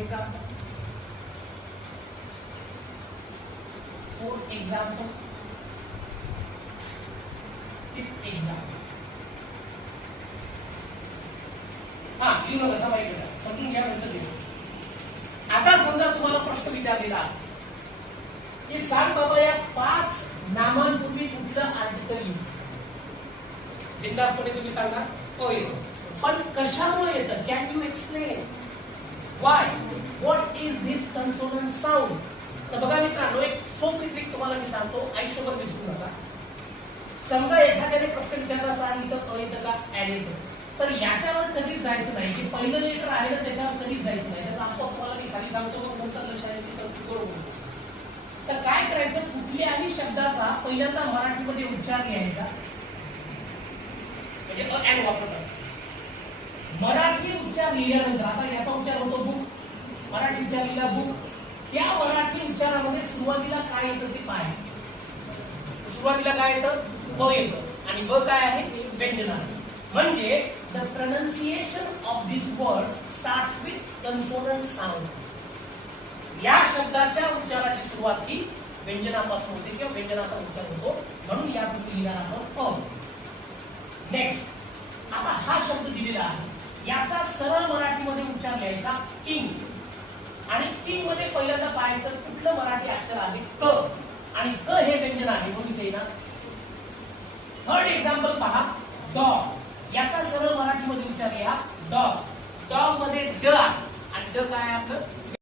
example. Fourth example. Fifth example. हा लिहू नका थांबा एक मिनिट समजून घ्या नंतर लिहू. आता समजा तुम्हाला प्रश्न विचारलेला की सांग बाबा या 5 नामांपूर्वी कुठलं आर्टिकल येईल. बिनधास्तपणे तुम्ही सांगा हो येतो. पण कशामुळे येतं? Can you explain why? What is this consonant sound? तर बघा मित्रांनो एक सोपी ट्रिक तुम्हाला मी सांगतो, आयुष्यभर विसरू नका. समजा एखाद्याने प्रश्न विचारला असा इथं अ येतं का ऍड येतं, तर याच्यावर कधीच जायचं नाही की पहिलं लेटर आहे ना त्याच्यावर कधीच जायचं नाही. त्याचा आपण तुम्हाला मी खाली सांगतो मग नंतर लक्षात येते सगळं बरोबर. तर काय करायचं, कुठल्याही शब्दाचा पहिल्यांदा मराठीमध्ये उच्चार लिहायचा, म्हणजे अ ऍड वापरत असतो. मराठी उच्चार लिहिल्यानंतर आता याचा उच्चार होतो बुक, मराठी उच्चार लिहिला बुक. त्या मराठी उच्चारामध्ये सुरुवातीला काय येतं ते पाहायचं. सुरुवातीला काय येतं? ब येतं आणि ब काय आहे? व्यंजन आहे. म्हणजे the pronunciation of this word starts with consonant sound. या शब्दाच्या उच्चाराची सुरुवात ही व्यंजनापासून होते किंवा व्यंजनाचा उच्चार होतो, म्हणून या ठिकाणी लिहिणार आहोत अ. नेक्स्ट, आता हा शब्द दिलेला आहे, याचा सरळ मराठीमध्ये उच्चार लिहायचा किंग. आणि किंग मध्ये पहिल्यांदा पाहायचं कुठलं मराठी अक्षर आहे? क. आणि क हे व्यंजन आहे म्हणून इथे येणार. थर्ड एक्झाम्पल पहा, डॉग. याचा सरळ मराठीमध्ये उच्चार लिहा डॉग. डॉग मध्ये ड आणि ड काय आपलं